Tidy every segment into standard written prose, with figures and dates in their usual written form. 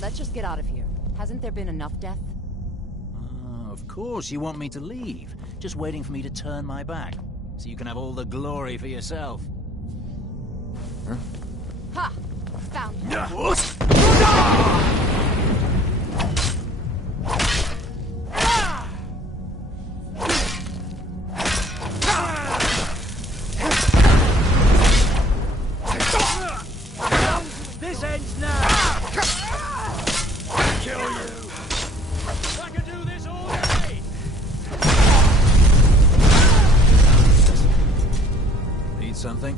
Let's just get out of here. Hasn't there been enough death? Of course you want me to leave. Just waiting for me to turn my back. So you can have all the glory for yourself. Huh? Ha! Found you. This ends now! Kill you! I can do this all day! Need something?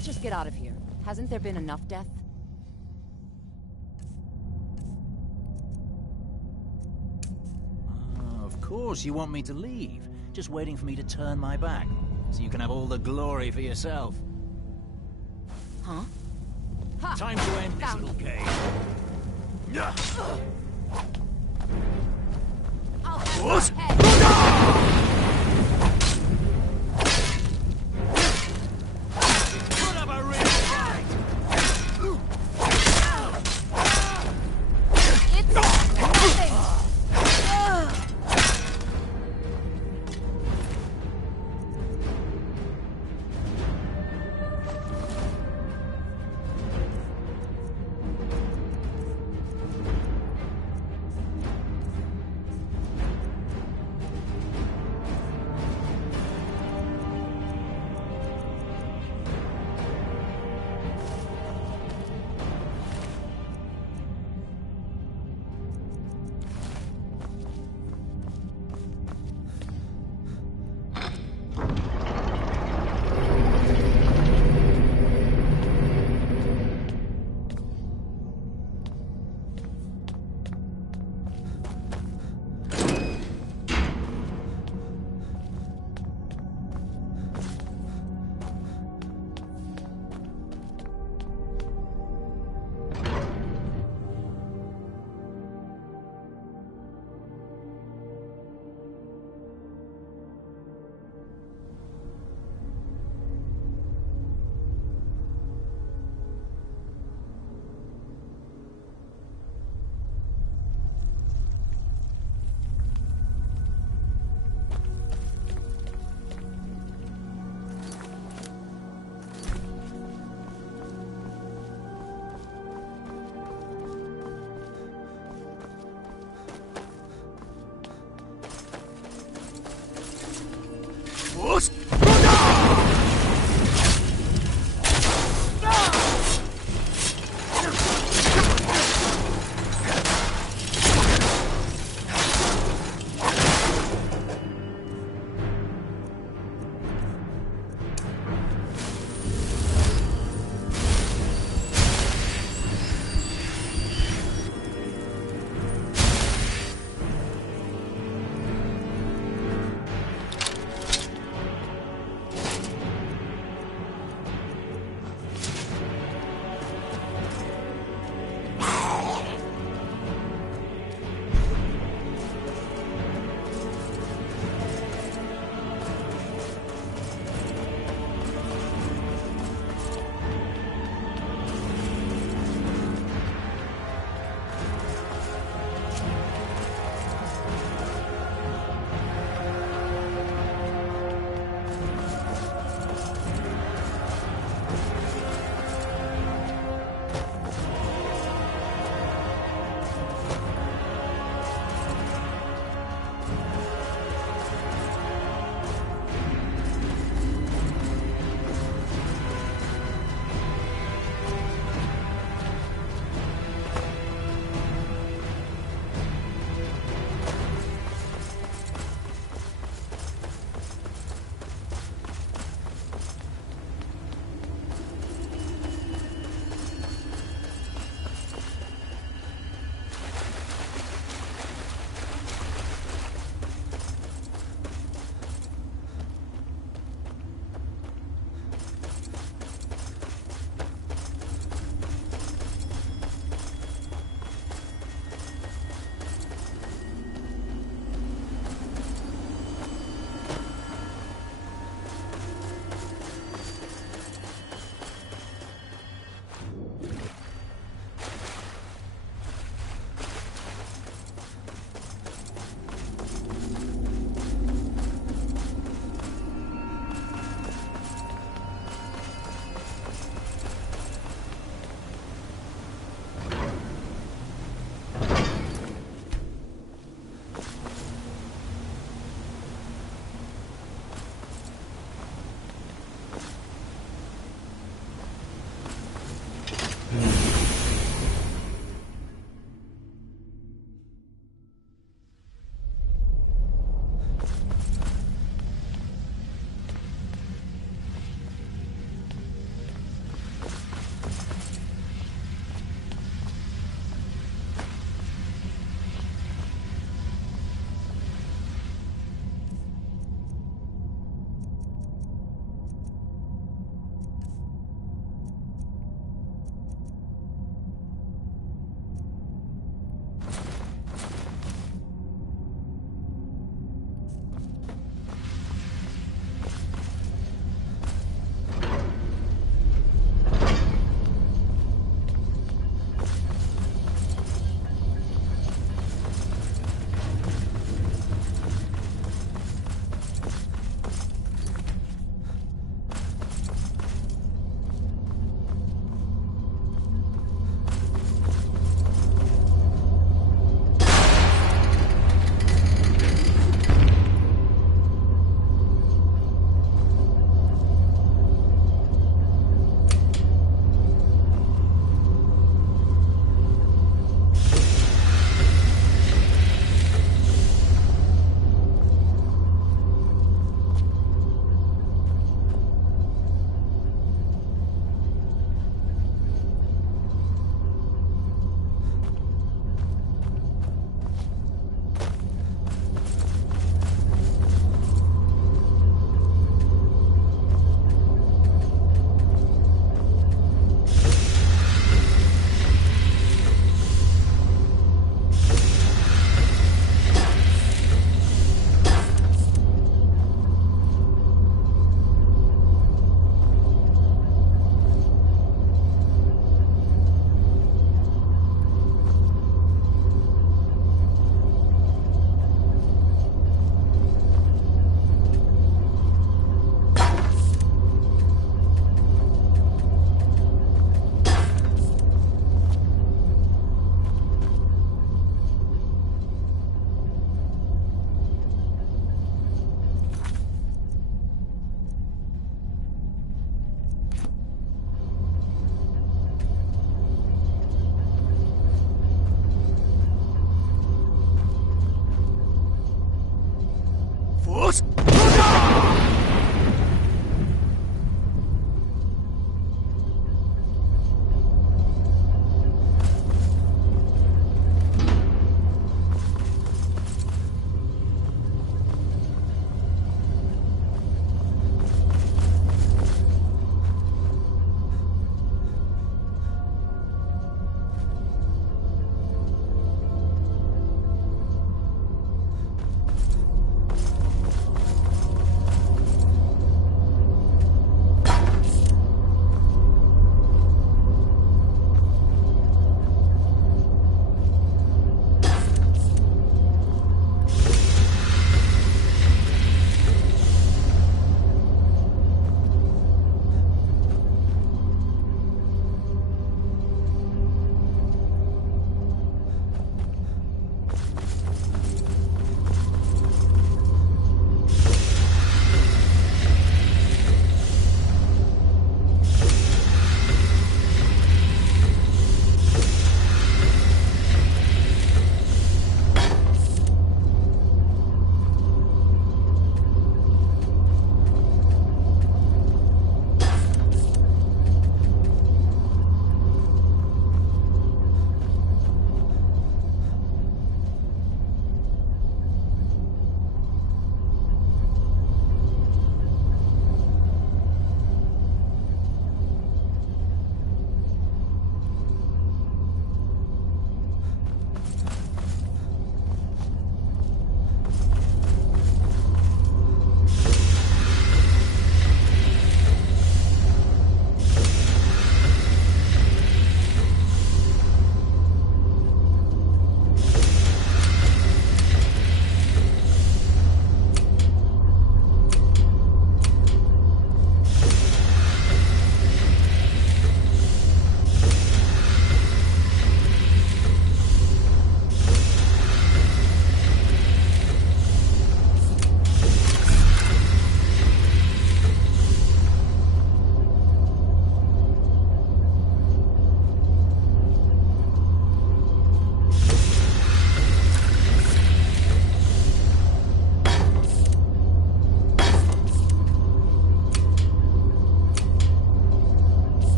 Let's just get out of here. Hasn't there been enough death? Of course you want me to leave. Just waiting for me to turn my back. So you can have all the glory for yourself. Huh? Ha! Time to end this Found little game. I'll have What? your head. Put up a real fight! It's nothing.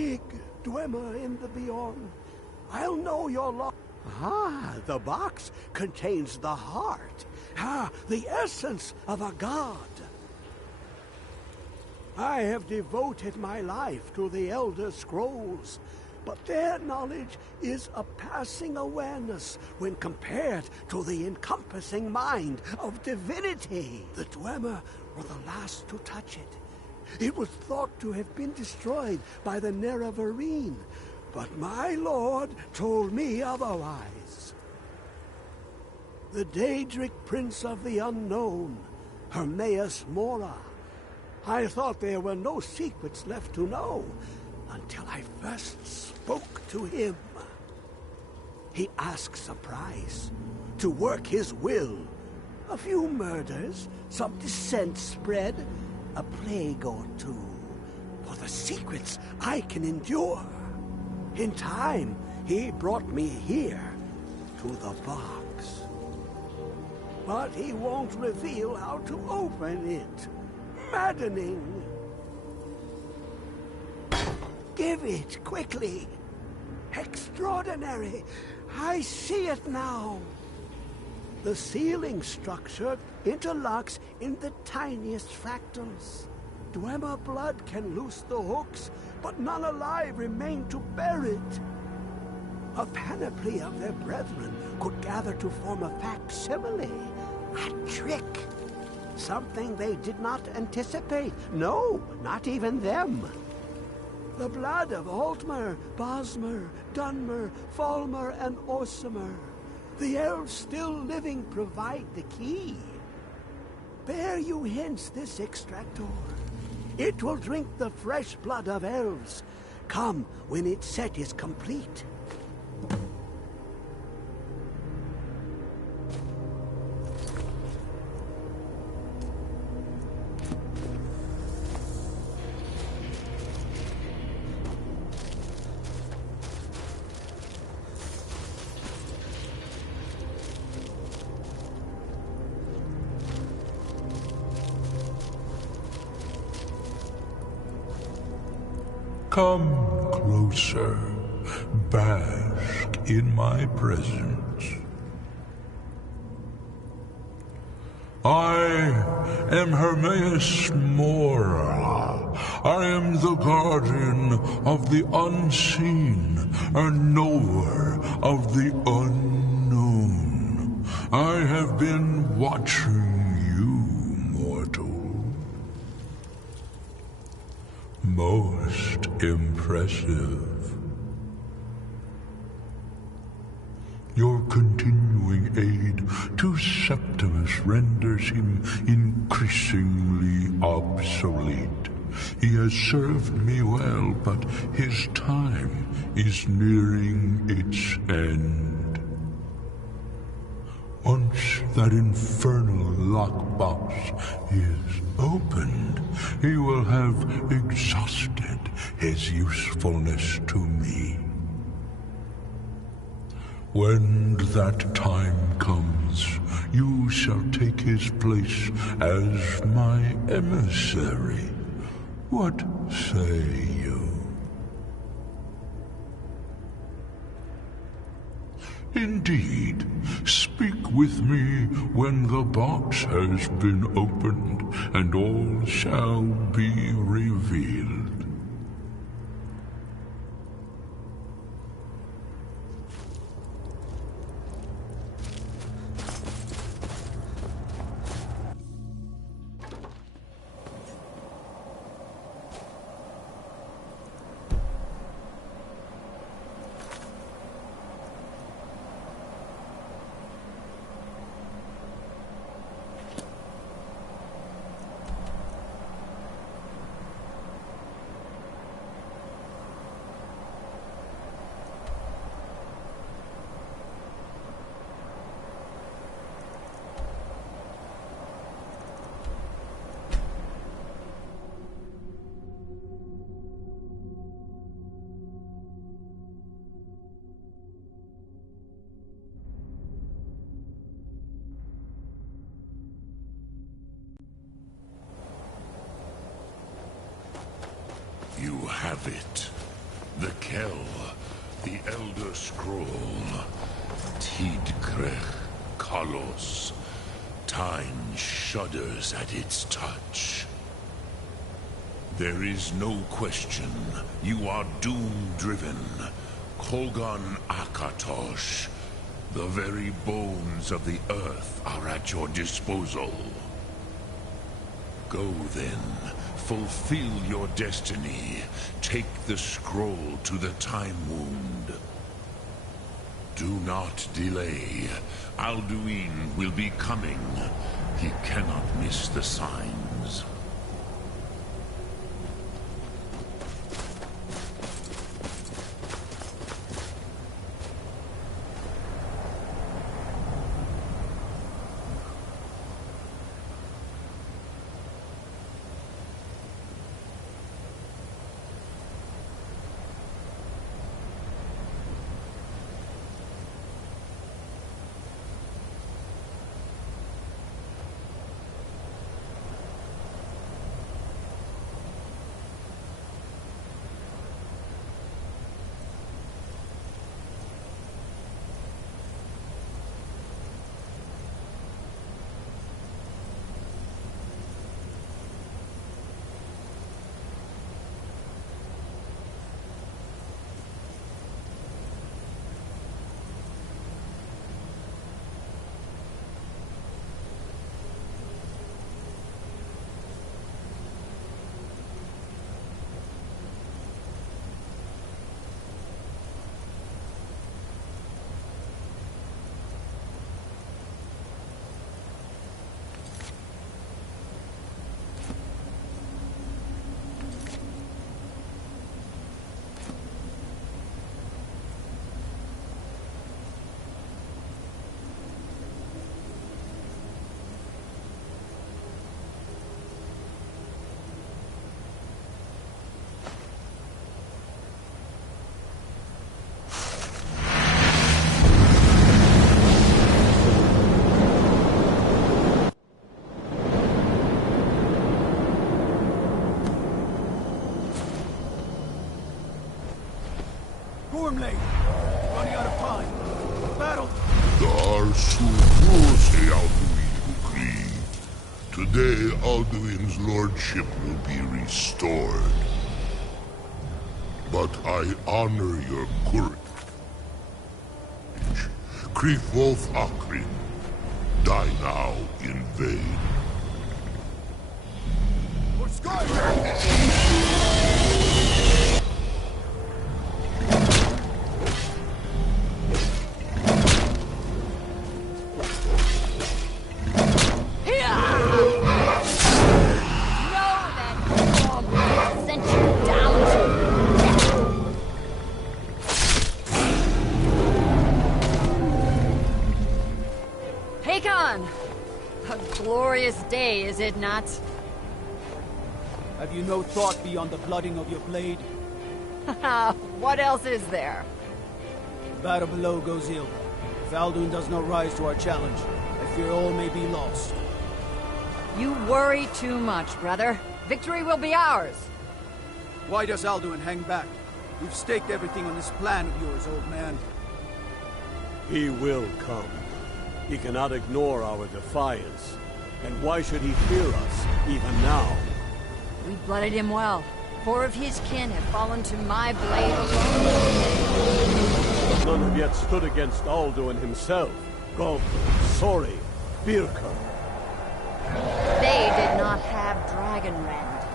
Dig, Dwemer in the beyond. I'll know your loss. Ah, the box contains the heart. Ah, the essence of a god. I have devoted my life to the Elder Scrolls, but their knowledge is a passing awareness when compared to the encompassing mind of divinity. The Dwemer were the last to touch it. It was thought to have been destroyed by the Nerevarine, but my lord told me otherwise. The Daedric Prince of the Unknown, Hermaeus Mora. I thought there were no secrets left to know until I first spoke to him. He asks a price to work his will. A few murders, some dissent spread, a plague or two, for the secrets I can endure. In time, he brought me here, to the box. But he won't reveal how to open it. Maddening. Give it, quickly. Extraordinary. I see it now. The ceiling structure interlocks in the tiniest fractals. Dwemer blood can loose the hooks, but none alive remain to bear it. A panoply of their brethren could gather to form a facsimile. A trick. Something they did not anticipate. No, not even them. The blood of Altmer, Bosmer, Dunmer, Falmer, and Orsimer. The elves still living provide the key. Bear you hence this extractor. It will drink the fresh blood of elves. Come when its set is complete. Come closer, bask in my presence. I am Hermaeus Mora. I am the guardian of the unseen, a knower of the unknown. I have been watching you, mortal. Most impressive. Your continuing aid to Septimus renders him increasingly obsolete. He has served me well, but his time is nearing its end. Once that infernal lockbox is opened, he will have exhausted his usefulness to me. When that time comes, you shall take his place as my emissary. What say you? Indeed, speak with me when the box has been opened, and all shall be revealed. You have it. The Kell, the Elder Scroll, Tidgrech Kalos. Time shudders at its touch. There is no question. You are doom-driven. Kolgan Akatosh. The very bones of the earth are at your disposal. Go then. Fulfill your destiny. Take the scroll to the Time Wound. Do not delay. Alduin will be coming. He cannot miss the signs. Gormley! Running out of time. Battle! Today, Alduin's lordship will be restored. But I honor your courage. Kriegwolf Akrin, die now in vain. For Skyrim! Day, is it not? Have you no thought beyond the blooding of your blade? What else is there? The battle below goes ill. If Alduin does not rise to our challenge, I fear all may be lost. You worry too much, brother. Victory will be ours. Why does Alduin hang back? We've staked everything on this plan of yours, old man. He will come. He cannot ignore our defiance. And why should he fear us, even now? We blooded him well. 4 of his kin have fallen to my blade alone. But none have yet stood against Alduin himself. Gulp, Sori, Birka. They did not have Dragonrend.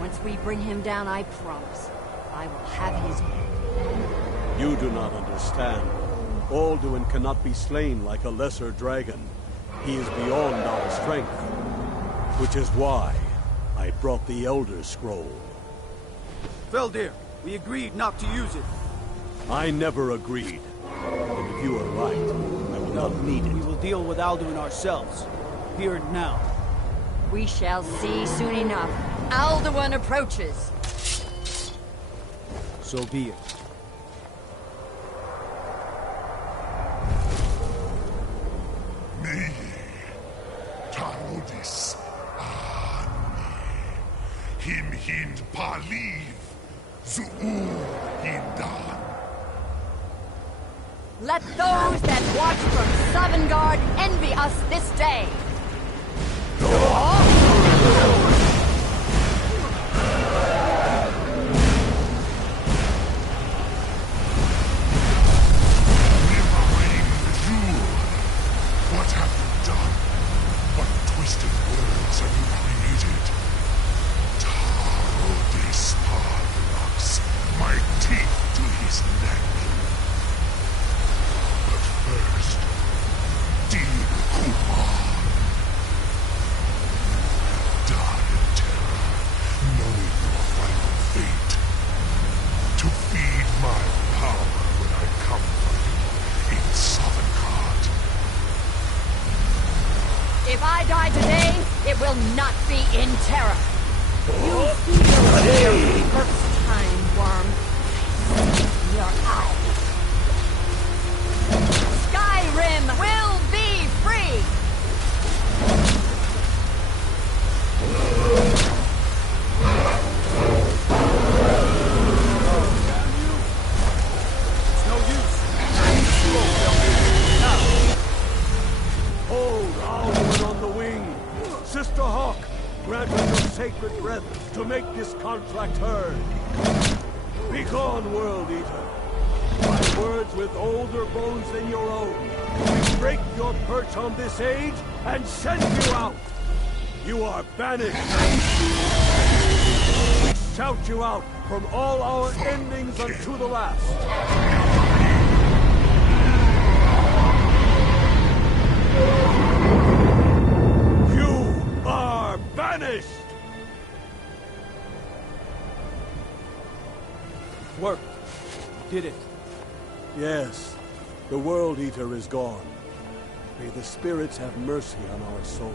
Once we bring him down, I promise, I will have his head. You do not understand. Alduin cannot be slain like a lesser dragon. He is beyond our strength. Which is why I brought the Elder Scroll. Feldir, we agreed not to use it. I never agreed. And if you are right, I will not need it. We will deal with Alduin ourselves. Here and now. We shall see soon enough. Alduin approaches. So be it. Me, Tarodis, Ani, Him Hind Paliv, Zu'ur-Indan. Let those that watch from Sovngarde envy us this day! What have you done? What twisted worlds have you created? Taro locks my teeth to his neck. But first, dear Kumar, die in terror, knowing your final fate. To feed my power when I come for you in Sovngarde. If I die today, it will not be in terror. You feel your first time, worm. Your eyes. Skyrim will be free! It's no use. Hold Alduin on the wing. Sister Hawk, grant us your sacred breath to make this contract heard. Begone, World Eater. By words with older bones than your own, we break your perch on this age and send you out. You are banished. We shout you out from all our endings unto the last. You are banished! Worked. Did it. Yes, the World Eater is gone. May the spirits have mercy on our souls.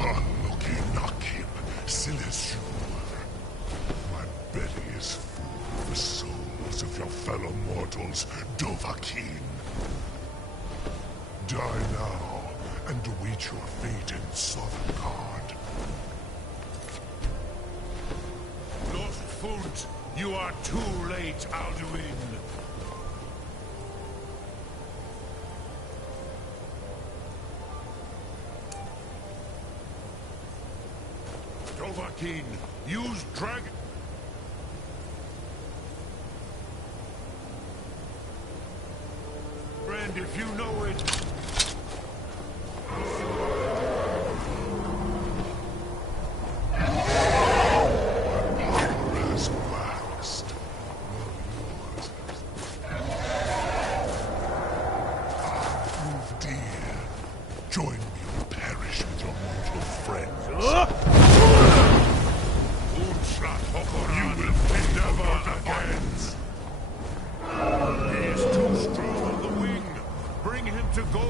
Alukinakib Silesur. My belly is full of the souls of your fellow mortals, Dovahkiin. Die now and await your fate in Sovngarde. Lord Fult, you are too late, Alduin. Dovahkiin, use dragon... Friend, if you know it... Power has waxed, while yours has... dear, join me and perish with your mortal friends. You will be never again. He is too strong on the wing. Bring him to go.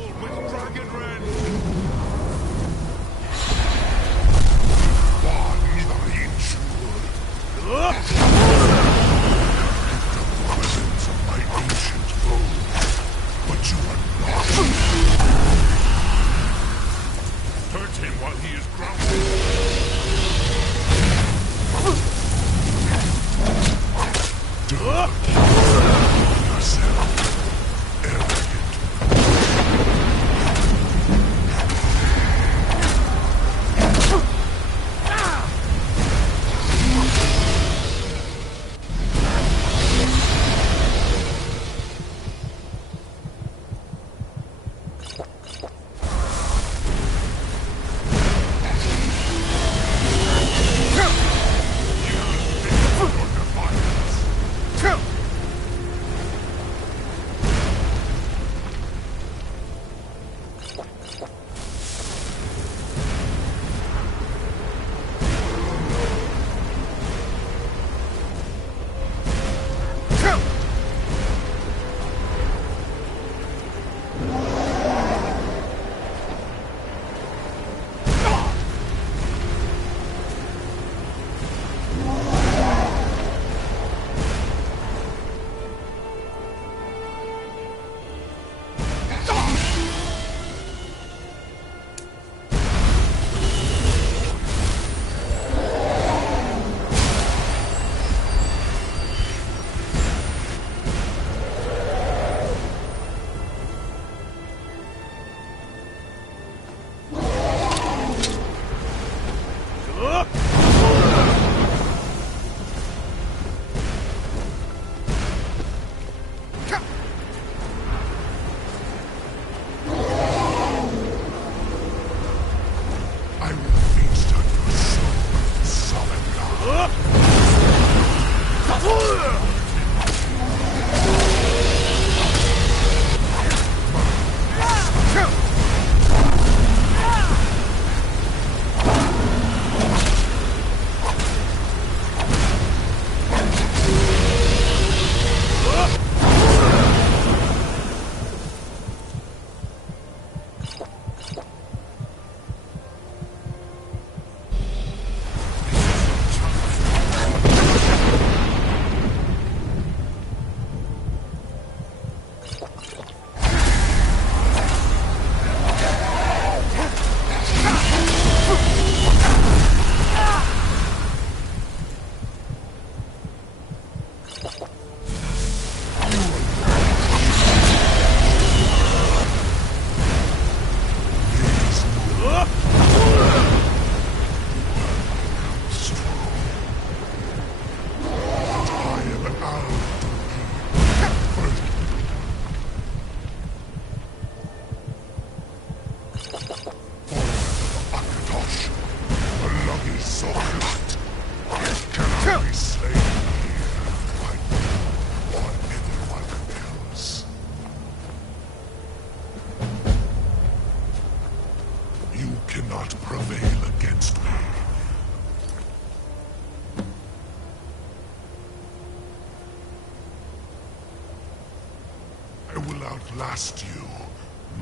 will outlast you,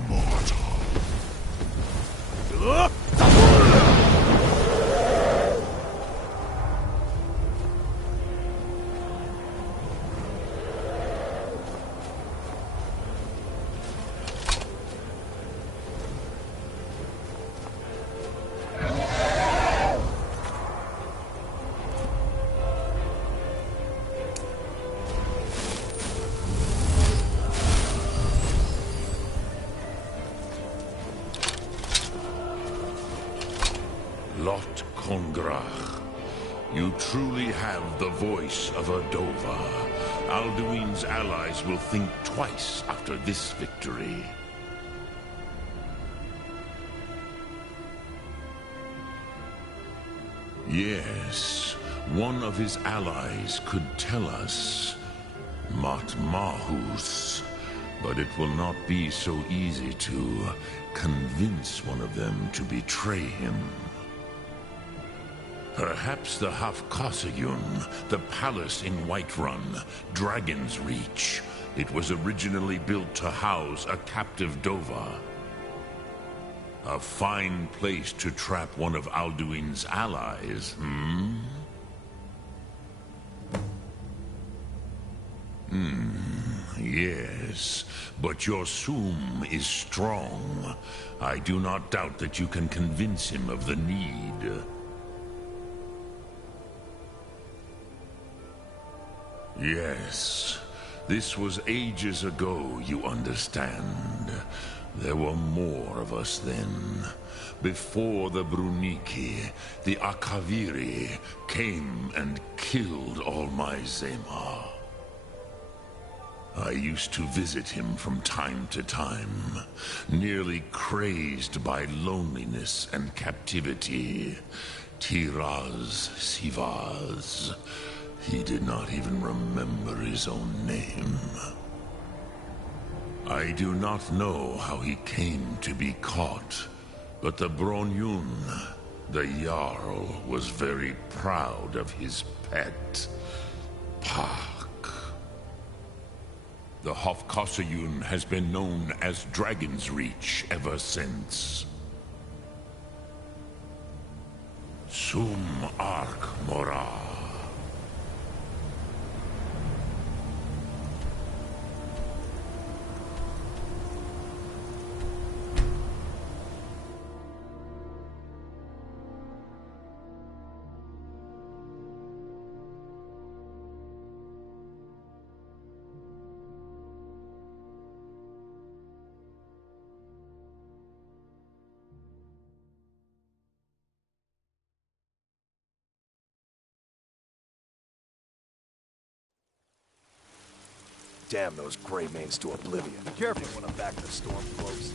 mortal. Lot Kongrach, you truly have the voice of a Dova. Alduin's allies will think twice after this victory. Yes, one of his allies could tell us. Matmahus. But it will not be so easy to convince one of them to betray him. Perhaps the Hafkosayun, the palace in Whiterun, Dragon's Reach. It was originally built to house a captive Dova. A fine place to trap one of Alduin's allies, Yes, but your Sum is strong. I do not doubt that you can convince him of the need. Yes, this was ages ago, you understand. There were more of us then. Before the Bruniki, the Akaviri came and killed all my Zema. I used to visit him from time to time, nearly crazed by loneliness and captivity. Tiraz Sivaz. He did not even remember his own name. I do not know how he came to be caught, but the Bronyun, the Jarl, was very proud of his pet, Pak. The Hofkosayun has been known as Dragon's Reach ever since. Sum Ark Mora. Damn those gray mains to oblivion. Be careful when I'm back in the storm close.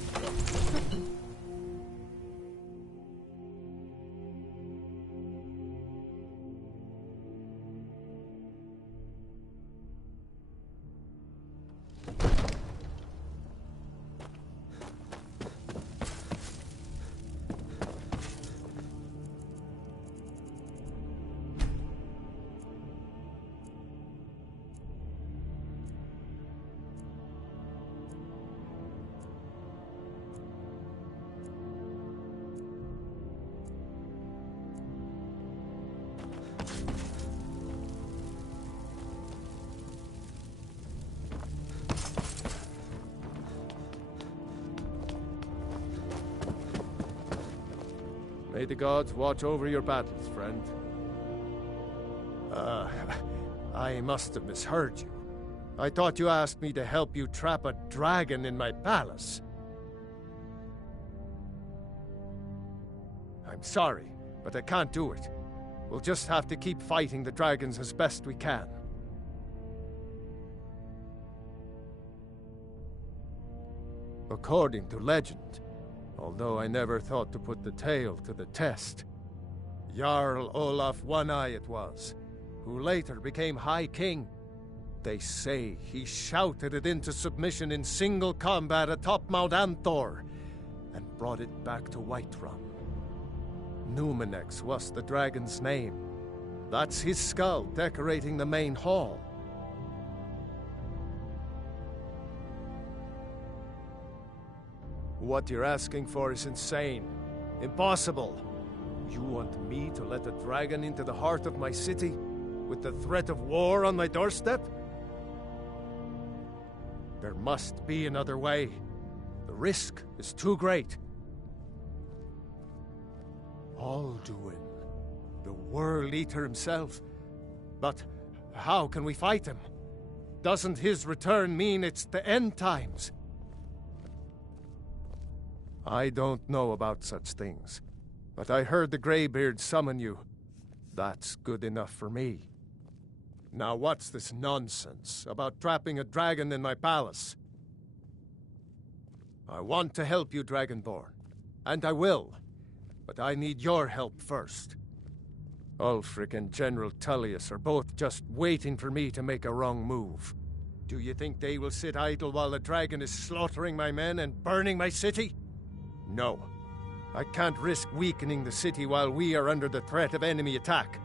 May the gods watch over your battles, friend. I must have misheard you. I thought you asked me to help you trap a dragon in my palace. I'm sorry, but I can't do it. We'll just have to keep fighting the dragons as best we can. According to legend, although I never thought to put the tale to the test, Jarl Olaf One-Eye it was, who later became High King. They say he shouted it into submission in single combat atop Mount Anthor, and brought it back to Whiterun. Numenex was the dragon's name. That's his skull decorating the main hall. What you're asking for is insane. Impossible. You want me to let a dragon into the heart of my city, with the threat of war on my doorstep? There must be another way. The risk is too great. Alduin, the World Eater himself. But how can we fight him? Doesn't his return mean it's the end times? I don't know about such things, but I heard the Greybeard summon you. That's good enough for me. Now what's this nonsense about trapping a dragon in my palace? I want to help you, Dragonborn, and I will, but I need your help first. Ulfric and General Tullius are both just waiting for me to make a wrong move. Do you think they will sit idle while the dragon is slaughtering my men and burning my city? No. I can't risk weakening the city while we are under the threat of enemy attack.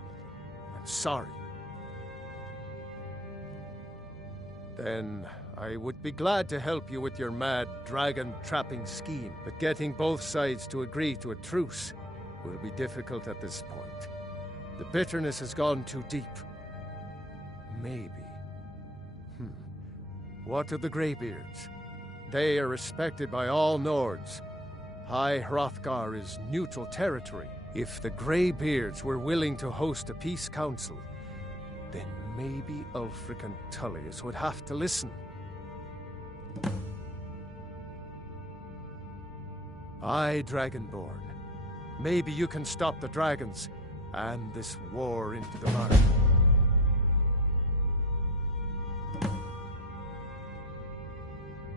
I'm sorry. Then I would be glad to help you with your mad dragon-trapping scheme, but getting both sides to agree to a truce will be difficult at this point. The bitterness has gone too deep. Maybe. What of the Greybeards? They are respected by all Nords. High Hrothgar is neutral territory. If the Greybeards were willing to host a peace council, then maybe Ulfric and Tullius would have to listen. Aye, Dragonborn. Maybe you can stop the dragons and this war into the mud.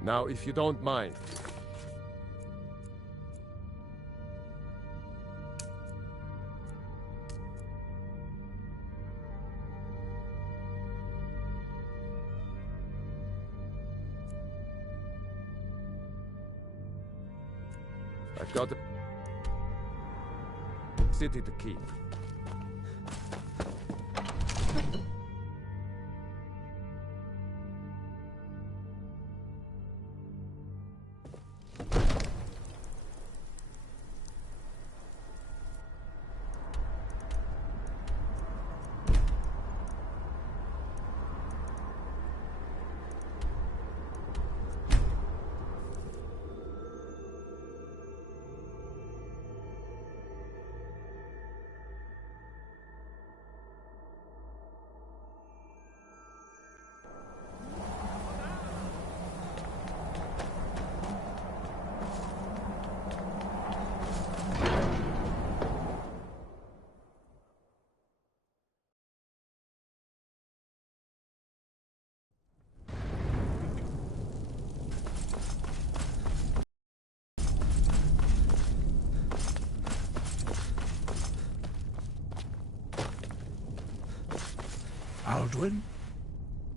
Now, if you don't mind, I've got a city to keep. Alduin?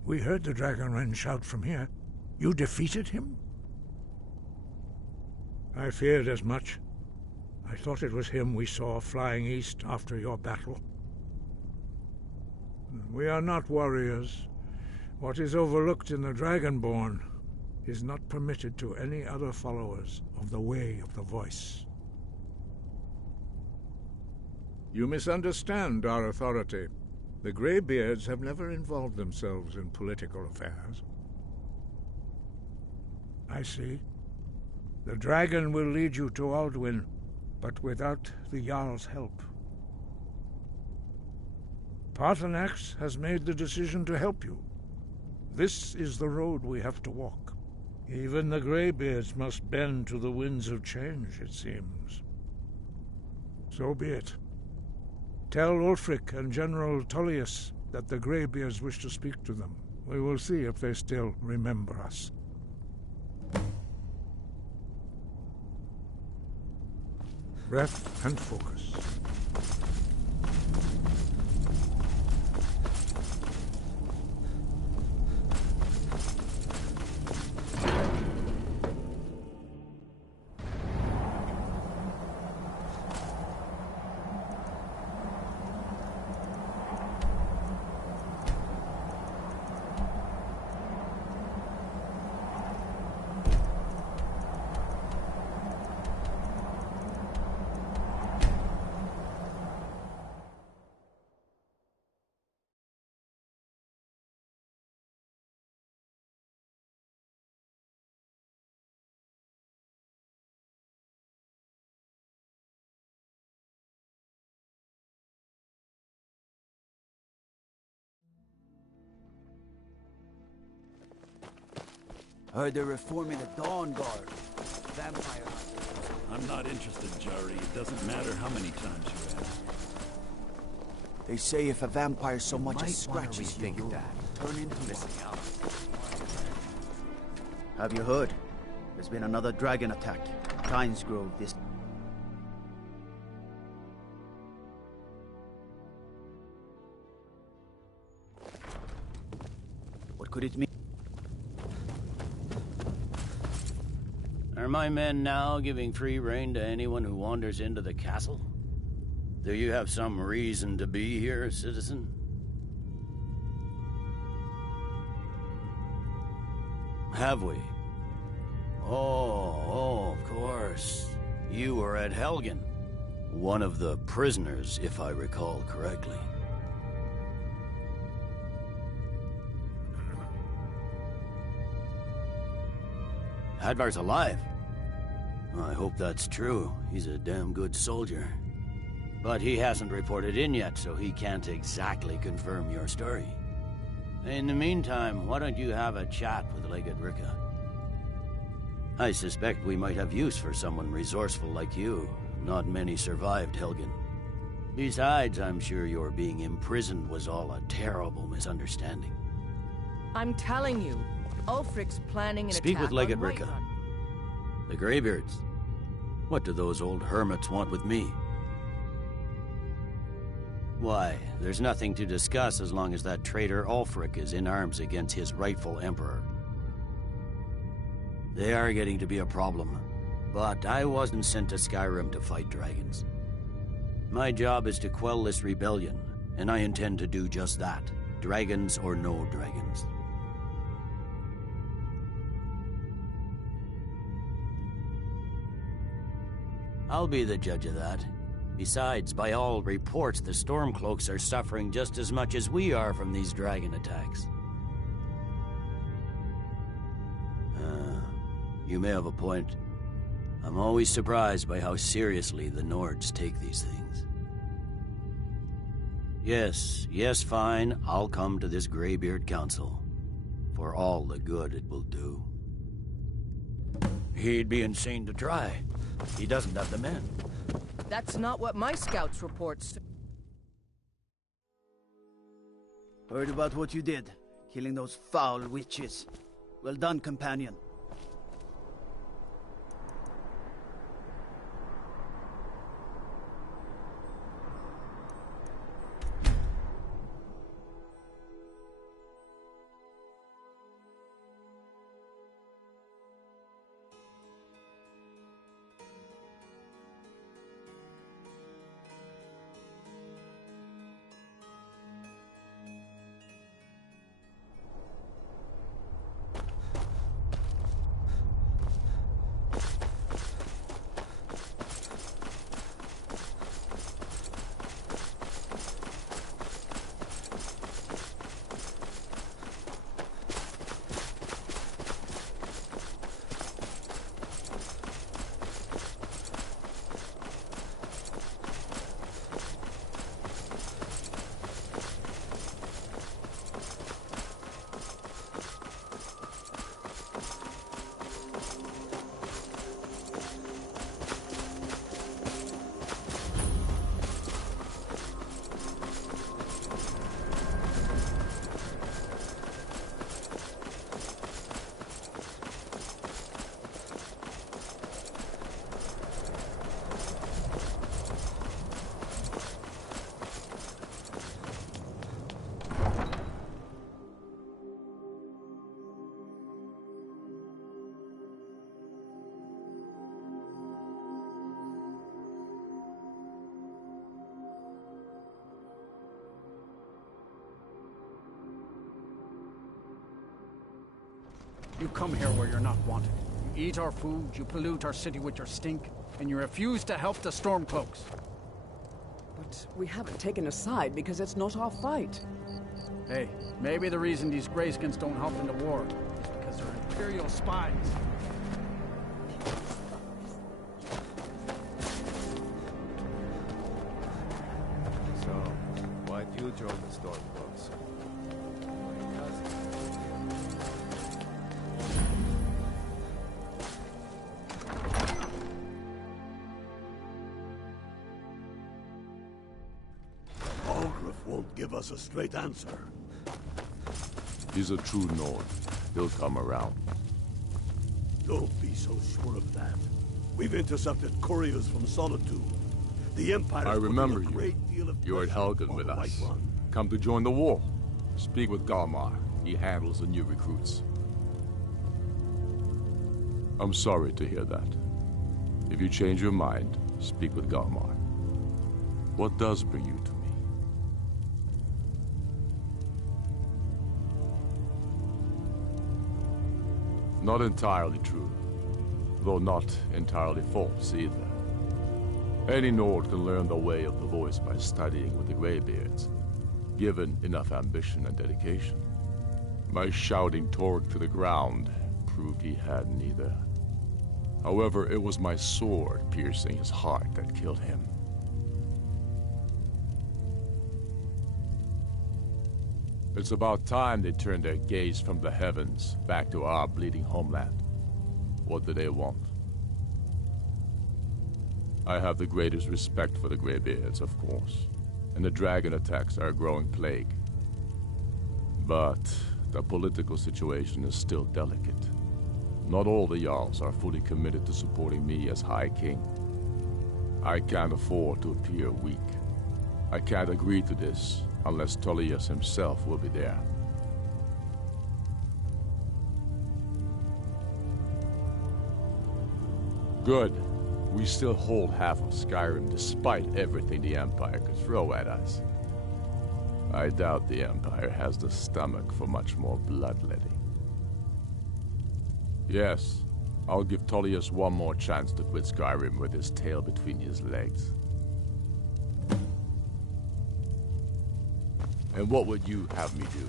We heard the Dragonren shout from here. You defeated him? I feared as much. I thought it was him we saw flying east after your battle. We are not warriors. What is overlooked in the Dragonborn is not permitted to any other followers of the Way of the Voice. You misunderstand our authority. The Greybeards have never involved themselves in political affairs. I see. The dragon will lead you to Alduin, but without the Jarl's help. Paarthurnax has made the decision to help you. This is the road we have to walk. Even the Greybeards must bend to the winds of change, it seems. So be it. Tell Ulfric and General Tullius that the Greybeards wish to speak to them. We will see if they still remember us. Breath and focus. Heard they're reforming the Dawn Guard. Vampire hunters. I'm not interested, Jari. It doesn't matter how many times you ask. They say if a vampire so much as scratches you, you'll turn into Missing out. Have you heard? There's been another dragon attack. Pines Grove this... What could it mean? Are my men now giving free rein to anyone who wanders into the castle? Do you have some reason to be here, citizen? Have we? Oh, of course. You were at Helgen. One of the prisoners, if I recall correctly. Hadvar's alive. I hope that's true. He's a damn good soldier. But he hasn't reported in yet, so he can't exactly confirm your story. In the meantime, why don't you have a chat with Legate Ricka? I suspect we might have use for someone resourceful like you. Not many survived Helgen. Besides, I'm sure your being imprisoned was all a terrible misunderstanding. I'm telling you, Ulfric's planning an Speak attack with Legate on Ricka. Whiterun. The Greybeards. What do those old hermits want with me? Why, there's nothing to discuss as long as that traitor Ulfric is in arms against his rightful emperor. They are getting to be a problem, but I wasn't sent to Skyrim to fight dragons. My job is to quell this rebellion, and I intend to do just that, dragons or no dragons. I'll be the judge of that. Besides, by all reports, the Stormcloaks are suffering just as much as we are from these dragon attacks. You may have a point. I'm always surprised by how seriously the Nords take these things. Yes, fine. I'll come to this Greybeard Council. For all the good it will do. He'd be insane to try. He doesn't have the men. That's not what my scouts reports. Heard about what you did, killing those foul witches. Well done, companion. You come here where you're not wanted. You eat our food, you pollute our city with your stink, and you refuse to help the Stormcloaks. But we haven't taken a side because it's not our fight. Hey, maybe the reason these Greyskins don't help in the war is because they're Imperial spies. So, why'd you join the Stormcloaks? us a straight answer. He's a true Nord. He'll come around. Don't be so sure of that. We've intercepted couriers from Solitude. The Empire I is remember putting a great deal of You're at pressure Helgen on with the us. White One. Come to join the war. Speak with Galmar. He handles the new recruits. I'm sorry to hear that. If you change your mind, speak with Galmar. What does bring you to me? Not entirely true, though not entirely false either. Any Nord can learn the way of the voice by studying with the Greybeards, given enough ambition and dedication. My shouting Torg to the ground proved he had neither. However, it was my sword piercing his heart that killed him. It's about time they turned their gaze from the heavens back to our bleeding homeland. What do they want? I have the greatest respect for the Greybeards, of course, and the dragon attacks are a growing plague. But the political situation is still delicate. Not all the Jarls are fully committed to supporting me as High King. I can't afford to appear weak. I can't agree to this unless Tullius himself will be there. Good. We still hold half of Skyrim despite everything the Empire could throw at us. I doubt the Empire has the stomach for much more bloodletting. Yes, I'll give Tullius one more chance to quit Skyrim with his tail between his legs. And what would you have me do?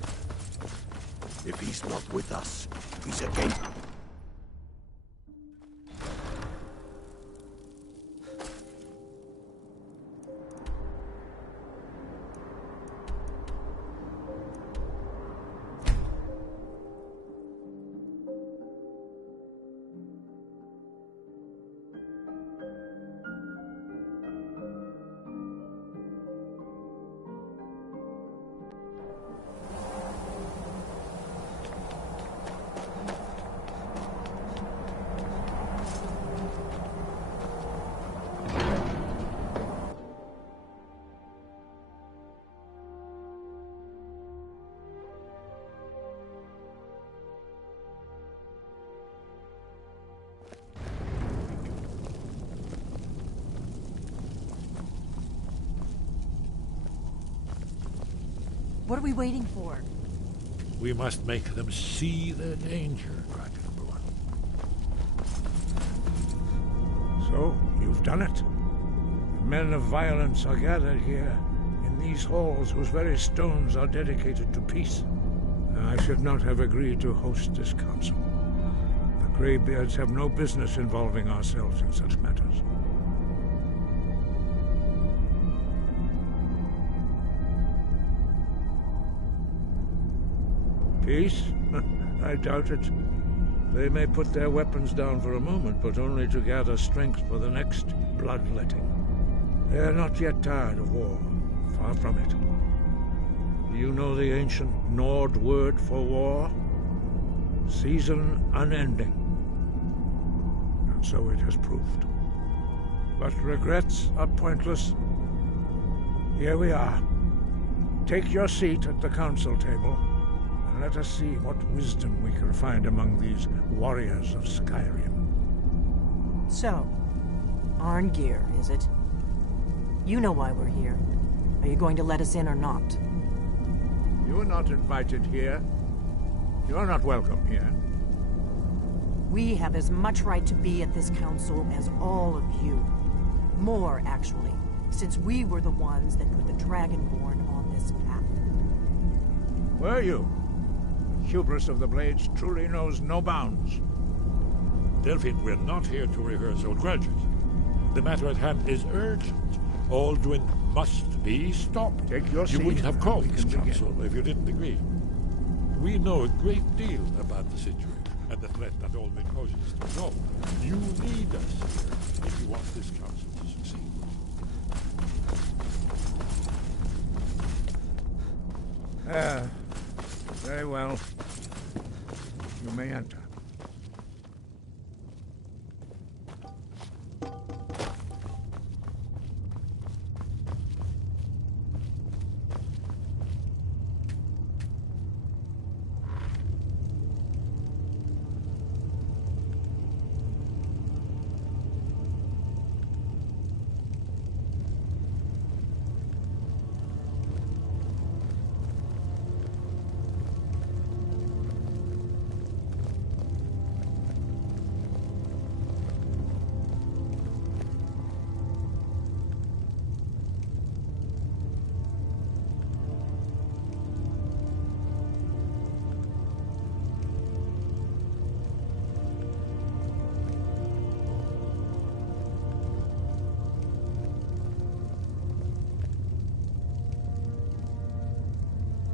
If he's not with us, he's against... What are we waiting for? We must make them see their danger, Dragonborn. So, you've done it. Men of violence are gathered here, in these halls whose very stones are dedicated to peace. I should not have agreed to host this council. The Greybeards have no business involving ourselves in such matters. Peace? I doubt it. They may put their weapons down for a moment, but only to gather strength for the next bloodletting. They are not yet tired of war. Far from it. You know the ancient Nord word for war? Season unending. And so it has proved. But regrets are pointless. Here we are. Take your seat at the council table. Let us see what wisdom we can find among these warriors of Skyrim. So, Arngeir, is it? You know why we're here. Are you going to let us in or not? You are not invited here. You are not welcome here. We have as much right to be at this council as all of you. More, actually, since we were the ones that put the Dragonborn on this path. Were you? Hubris of the Blades truly knows no bounds. Delphine, we're not here to rehearse old grudges. The matter at hand is urgent. Alduin must be stopped. Take your seat. You wouldn't have called this council if you didn't agree. We know a great deal about the situation and the threat that Alduin poses to Nord. You need us here if you want this council to succeed. Very well. You may enter.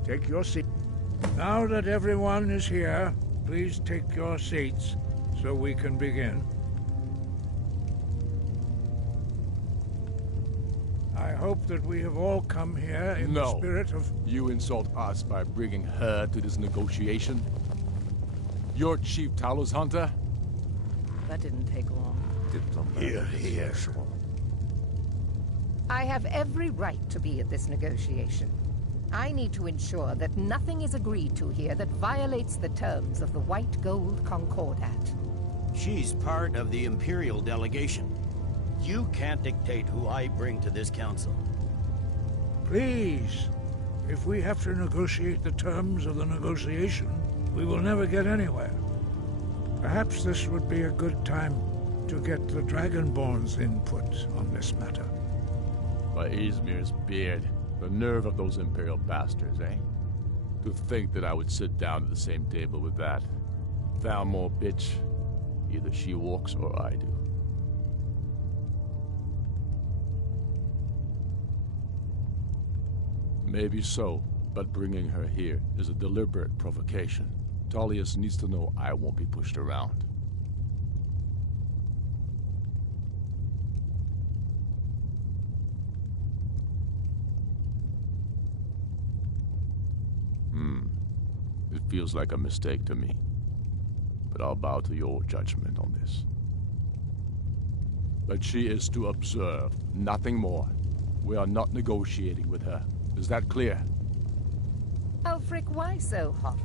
Take your seat. Now that everyone is here, please take your seats so we can begin. I hope that we have all come here in the spirit of... You insult us by bringing her to this negotiation? You're Chief Talos Hunter? That didn't take long. Here. I have every right to be at this negotiation. I need to ensure that nothing is agreed to here that violates the terms of the White Gold Concordat. She's part of the Imperial delegation. You can't dictate who I bring to this council. Please, if we have to negotiate the terms of the negotiation, we will never get anywhere. Perhaps this would be a good time to get the Dragonborn's input on this matter. By Izmir's beard. The nerve of those Imperial bastards, eh? To think that I would sit down at the same table with that Thalmor bitch. Either she walks or I do. Maybe so, but bringing her here is a deliberate provocation. Tullius needs to know I won't be pushed around. It feels like a mistake to me, but I'll bow to your judgment on this. But she is to observe, nothing more. We are not negotiating with her. Is that clear? Ulfric, why so hot?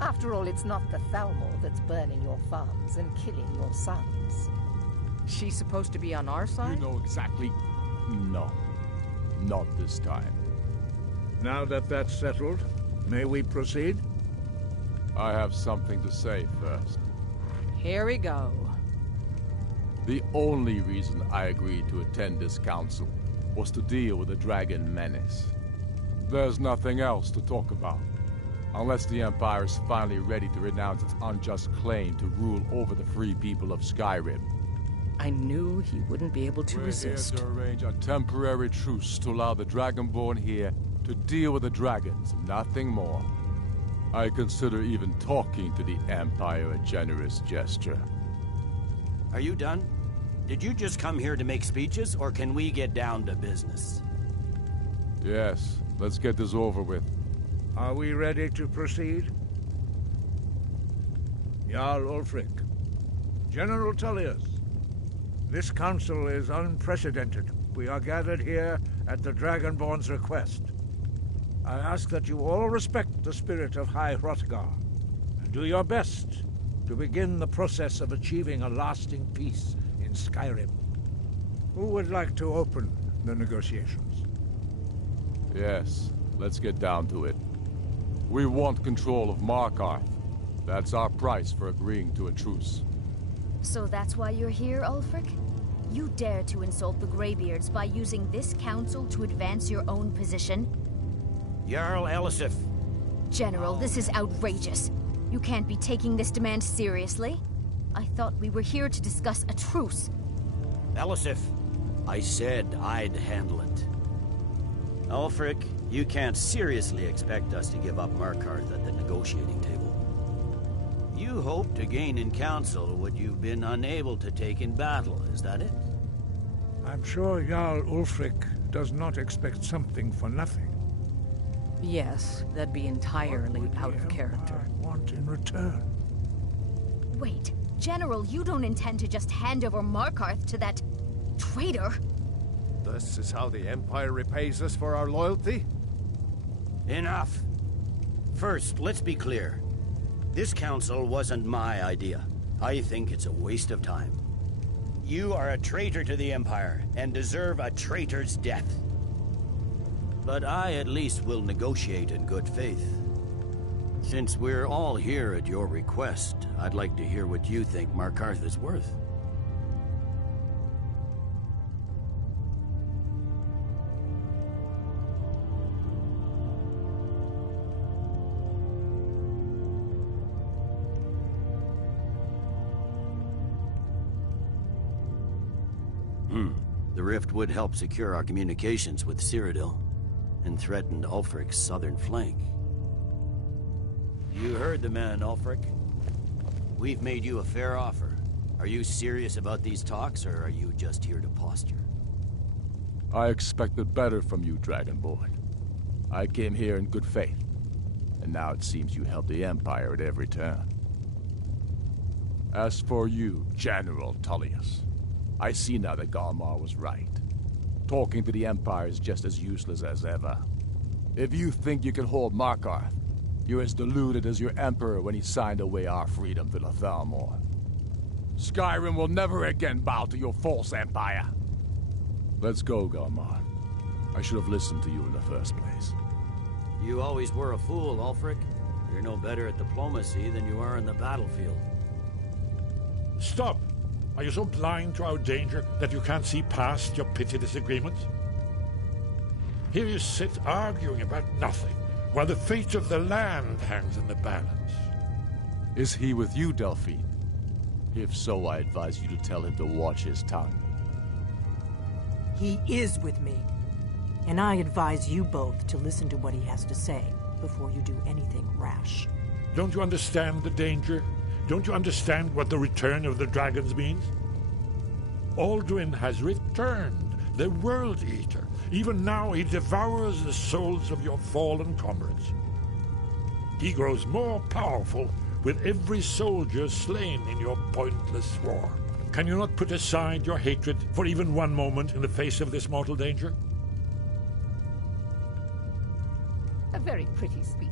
After all, it's not the Thalmor that's burning your farms and killing your sons. She's supposed to be on our side? You know exactly. No. Not this time. Now that that's settled, may we proceed? I have something to say first. Here we go. The only reason I agreed to attend this council was to deal with the dragon menace. There's nothing else to talk about. Unless the Empire is finally ready to renounce its unjust claim to rule over the free people of Skyrim. I knew he wouldn't be able to resist. We're here to arrange a temporary truce to allow the Dragonborn here to deal with the dragons, nothing more. I consider even talking to the Empire a generous gesture. Are you done? Did you just come here to make speeches, or can we get down to business? Yes, let's get this over with. Are we ready to proceed? Jarl Ulfric, General Tullius, this council is unprecedented. We are gathered here at the Dragonborn's request. I ask that you all respect the spirit of High Hrothgar, and do your best to begin the process of achieving a lasting peace in Skyrim. Who would like to open the negotiations? Yes, Let's get down to it. We want control of Markarth. That's our price for agreeing to a truce. So that's why you're here, Ulfric? You dare to insult the Greybeards by using this council to advance your own position? Jarl Elisif. General, this is outrageous. You can't be taking this demand seriously. I thought we were here to discuss a truce. Elisif, I said I'd handle it. Ulfric, you can't seriously expect us to give up Markarth at the negotiating table. You hope to gain in council what you've been unable to take in battle, is that it? I'm sure Jarl Ulfric does not expect something for nothing. Yes, that'd be entirely out of character. Want in return? Wait, General, you don't intend to just hand over Markarth to that traitor? This is how the Empire repays us for our loyalty? Enough. First, let's be clear. This council wasn't my idea. I think it's a waste of time. You are a traitor to the Empire, and deserve a traitor's death. But I at least will negotiate in good faith. Since we're all here at your request, I'd like to hear what you think Markarth is worth. The rift would help secure our communications with Cyrodiil, and threatened Ulfric's southern flank. You heard the man, Ulfric. We've made you a fair offer. Are you serious about these talks, or are you just here to posture? I expected better from you, Dragonborn. I came here in good faith, and now it seems you help the Empire at every turn. As for you, General Tullius, I see now that Galmar was right. Talking to the Empire is just as useless as ever. If you think you can hold Markarth, you're as deluded as your Emperor when he signed away our freedom to the Thalmor. Skyrim will never again bow to your false empire. Let's go, Galmar. I should have listened to you in the first place. You always were a fool, Ulfric. You're no better at diplomacy than you are in the battlefield. Stop! Are you so blind to our danger that you can't see past your petty disagreements? Here you sit arguing about nothing, while the fate of the land hangs in the balance. Is he with you, Delphine? If so, I advise you to tell him to watch his tongue. He is with me. And I advise you both to listen to what he has to say before you do anything rash. Don't you understand the danger? Don't you understand what the return of the dragons means? Alduin has returned, the World Eater. Even now he devours the souls of your fallen comrades. He grows more powerful with every soldier slain in your pointless war. Can you not put aside your hatred for even one moment in the face of this mortal danger? A very pretty speech.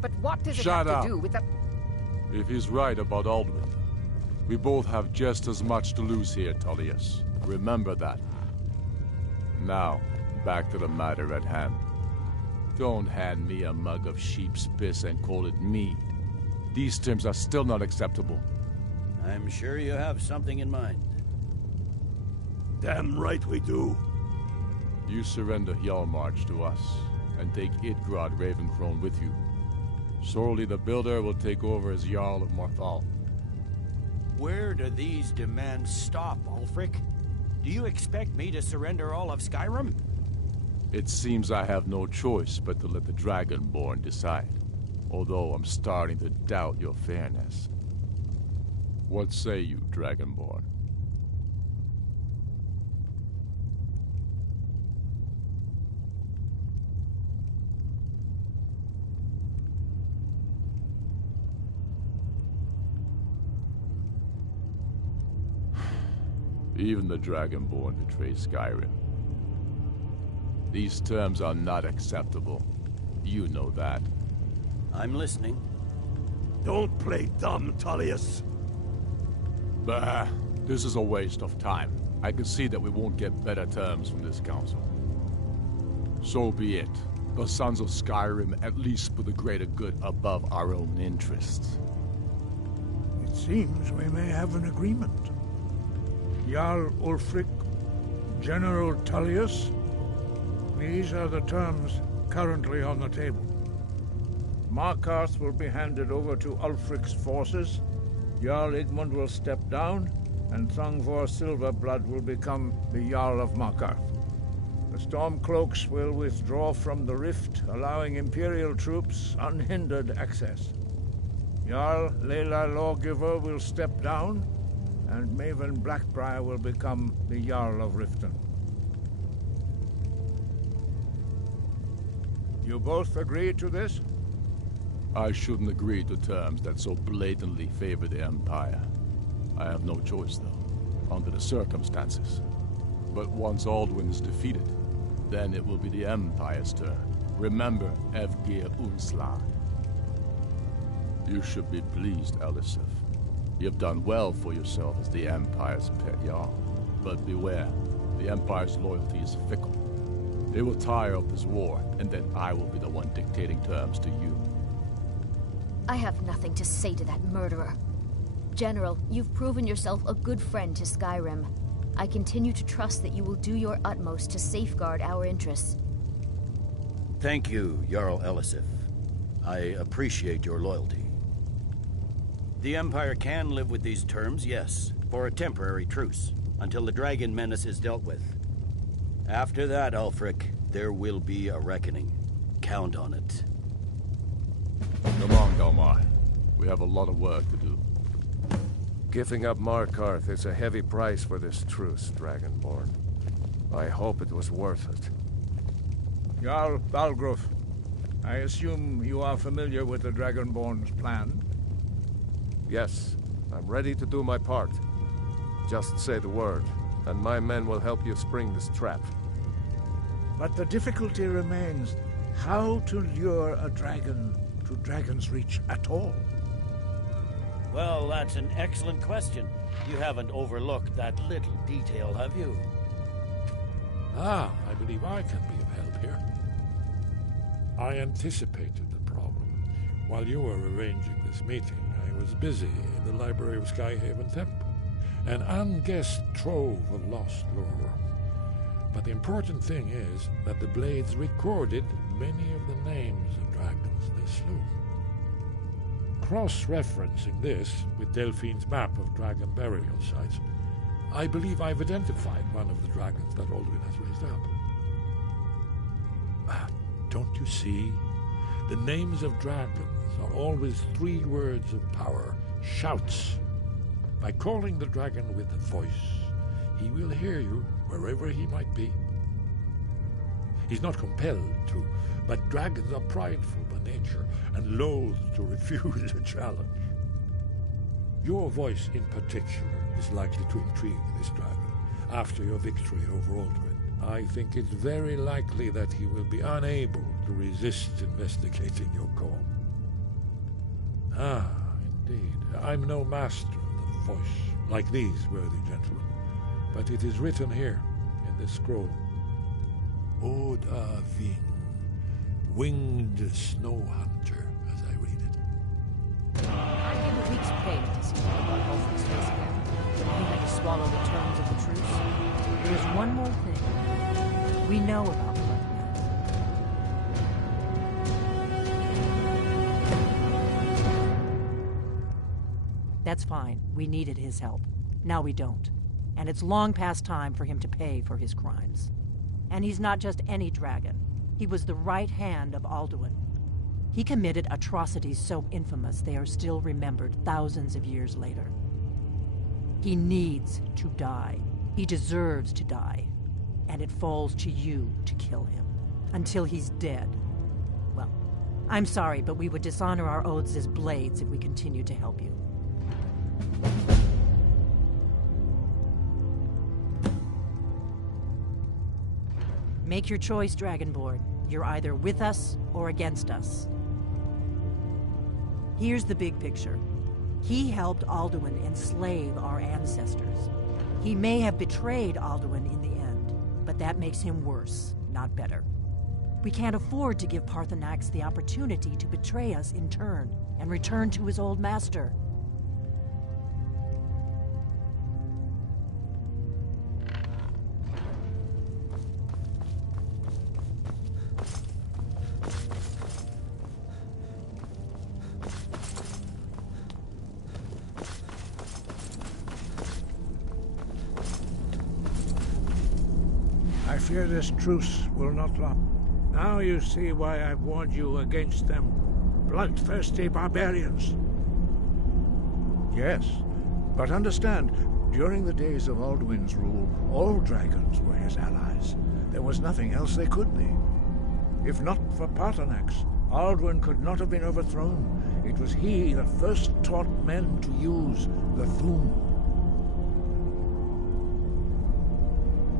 But what does it Shut have up. to do with the... If he's right about Alduin, we both have just as much to lose here, Tullius. Remember that. Now, back to the matter at hand. Don't hand me a mug of sheep's piss and call it mead. These terms are still not acceptable. I'm sure you have something in mind. Damn right we do. You surrender Hjalmarch to us, and take Idgrod Ravencrone with you. Sorli the Builder will take over as Jarl of Morthal. Where do these demands stop, Ulfric? Do you expect me to surrender all of Skyrim? It seems I have no choice but to let the Dragonborn decide, although I'm starting to doubt your fairness. What say you, Dragonborn? Even the Dragonborn betray Skyrim. These terms are not acceptable. You know that. I'm listening. Don't play dumb, Tullius. Bah, this is a waste of time. I can see that we won't get better terms from this council. So be it. The sons of Skyrim at least put the greater good above our own interests. It seems we may have an agreement. Jarl Ulfric, General Tullius, these are the terms currently on the table. Markarth will be handed over to Ulfric's forces, Jarl Igmund will step down, and Thongvor Silverblood will become the Jarl of Markarth. The Stormcloaks will withdraw from the rift, allowing Imperial troops unhindered access. Jarl Leila Lawgiver will step down, and Maven Blackbriar will become the Jarl of Riften. You both agree to this? I shouldn't agree to terms that so blatantly favor the Empire. I have no choice, though, under the circumstances. But once Alduin is defeated, then it will be the Empire's turn. Remember Evgir Unslag. You should be pleased, Elisif. You've done well for yourself as the Empire's pet Jarl. But beware, the Empire's loyalty is fickle. They will tire of this war, and then I will be the one dictating terms to you. I have nothing to say to that murderer. General, you've proven yourself a good friend to Skyrim. I continue to trust that you will do your utmost to safeguard our interests. Thank you, Jarl Elisif. I appreciate your loyalty. The Empire can live with these terms, yes, for a temporary truce, until the dragon menace is dealt with. After that, Ulfric, there will be a reckoning. Count on it. Come on, Galmar. We have a lot of work to do. Giving up Markarth is a heavy price for this truce, Dragonborn. I hope it was worth it. Jarl Balgruf, I assume you are familiar with the Dragonborn's plan? Yes, I'm ready to do my part. Just say the word, and my men will help you spring this trap. But the difficulty remains how to lure a dragon to Dragon's Reach at all. Well, that's an excellent question. You haven't overlooked that little detail, have you? Ah, I believe I can be of help here. I anticipated the problem. While you were arranging this meeting, I was busy in the library of Skyhaven Temple, an unguessed trove of lost lore. But the important thing is that the Blades recorded many of the names of dragons they slew. Cross-referencing this with Delphine's map of dragon burial sites, I believe I've identified one of the dragons that Alduin has raised up. Don't you see? The names of dragons are always 3 words of power, shouts. By calling the dragon with a voice, he will hear you wherever he might be. He's not compelled to, but dragons are prideful by nature and loath to refuse a challenge. Your voice in particular is likely to intrigue this dragon after your victory over Alduin. I think it's very likely that he will be unable to resist investigating your call. Ah, indeed. I'm no master of the voice, like these worthy gentlemen, but it is written here in this scroll. Oda Ving, winged snow hunter, as I read it. I'd give a week's pay to see what about Ulfric's face again. He had to swallow the terms of the truce. There's one more thing. We know about Bloodman. That's fine. We needed his help. Now we don't. And it's long past time for him to pay for his crimes. And he's not just any dragon. He was the right hand of Alduin. He committed atrocities so infamous they are still remembered thousands of years later. He needs to die. He deserves to die. And it falls to you to kill him. Until he's dead. Well, I'm sorry, but we would dishonor our oaths as blades if we continued to help you. Make your choice, Dragonborn. You're either with us or against us. Here's the big picture. He helped Alduin enslave our ancestors. He may have betrayed Alduin in the end, but that makes him worse, not better. We can't afford to give Parthenax the opportunity to betray us in turn and return to his old master. I fear this truce will not last. Now you see why I've warned you against them bloodthirsty barbarians. Yes, but understand, during the days of Alduin's rule, all dragons were his allies. There was nothing else they could be. If not for Parthenax, Alduin could not have been overthrown. It was he that first taught men to use the Thum.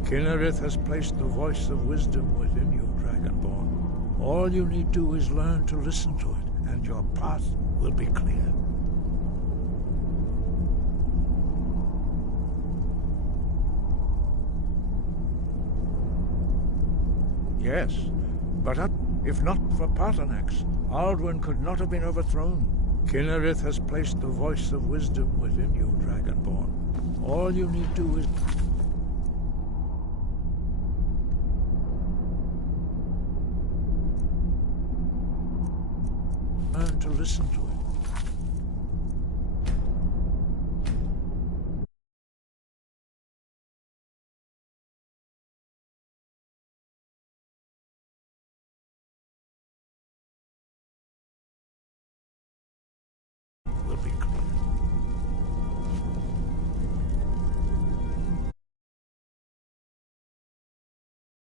Kinnerith has placed the voice of wisdom within you, Dragonborn. All you need do is learn to listen to it, and your path will be clear. Yes, but if not for Parthenax, Alduin could not have been overthrown. Kinnerith has placed the voice of wisdom within you, Dragonborn. All you need do is... learn to listen to it.